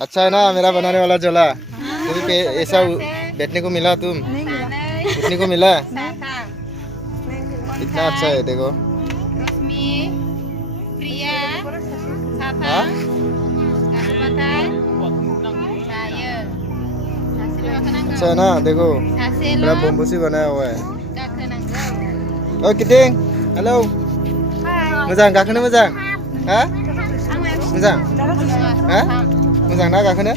अच्छा है ना मेरा बनाने वाला चला। तुम पे ऐसा बैठने को मिला, तुम उठने को मिला। कितना अच्छा है देखो। रश्मि, प्रिया, साथा, हाँ अच्छा है ना देखो, बड़ा बम्बू से बनाया हुआ है। ओ किटिंग हेलो मोजां गाखोनो मोजां हा मोजां हा मोजां ना गाखोनो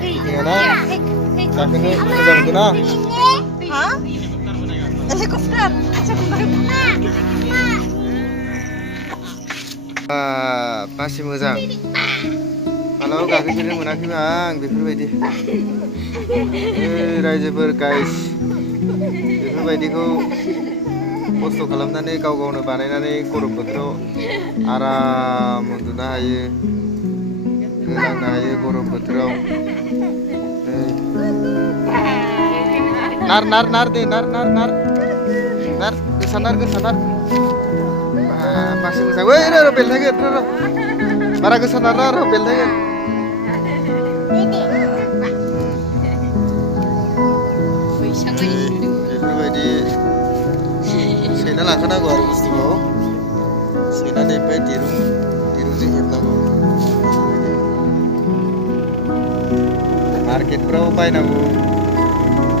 किटिंआ ना गाखोनो मोजां मोनदों ना मासि मोजां मालाबा गाखोफेरनो मोनाखैबा आं बेफोरबायदि रायजोफोर गाइस बेफोरबायदिखौ खस्थ' खालामनानै गाव गावनो बानायनानै गरम बोथोराव आराम उन्दुनो हायो, गोलांनो हायो गरम बोथोराव। नार नार नार दे नार नार नार नार गोसा नार मासि मोजां ओइ र' बेलथायगोन र' बारा गोसा नारा र' बेलथायगोन। बेफोरबायदि सैना लाखानांगौ आरो बुस्थुखौ सैनानै ओमफ्राय दिरुंजों हेबनांगौ। मार्केटफ्राव बायनांगौ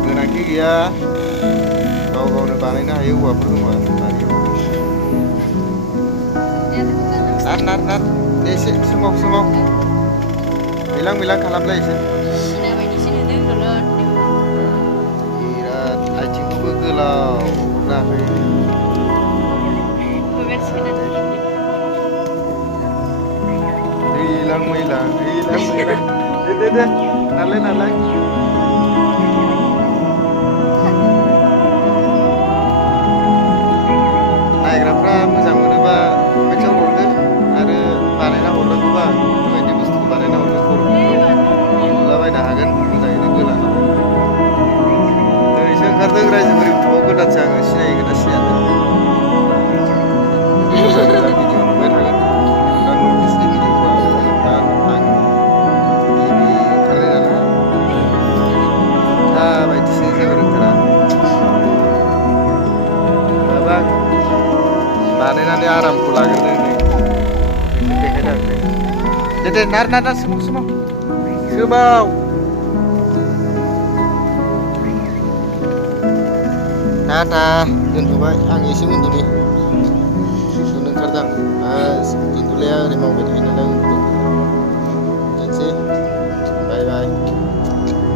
गोनांथि गैया, गाव गावनो बानायनो हायो औवाफोर दंबा बारियाव। नार नार नार दे एसे सोमाव मिलां खालामलाय एसे। बिराद आथिंखौबो गोलाव गाखोयो। दैलां मैलां दे नारलाय नायग्राफ्रा मोजां मोनोबा कमेन्टआव हरदो आरो बानायना हरनांगौबा बेफोरबायदि बुस्थुखौ बानायना हरदो। गरमफोराव उन्दुलाबायनो हागोन मोजाङैनो गोलानानै। दिनैसो ओंखारदों रायजोफोर इउटुबाव गोदानसो आङो, सिनायगोन ना सिनायाथाय मोजां भिडिअ नुबाय थागोन। दा नर्थ इस्टनि भिडिअखौ दा आं गिबि ओंखारनाय नालाय बायदिसो जेबो रोंथारा, माबा बानायनानै आरामखौ लाग्रोदों नै नोंसोर देखायनो हागोन। दे नार सोमाव टाटा दोनथ'बाय आं एसे उन्दुनो ओंखारदों। उन्दुलाया ओरै मावबाय थायो।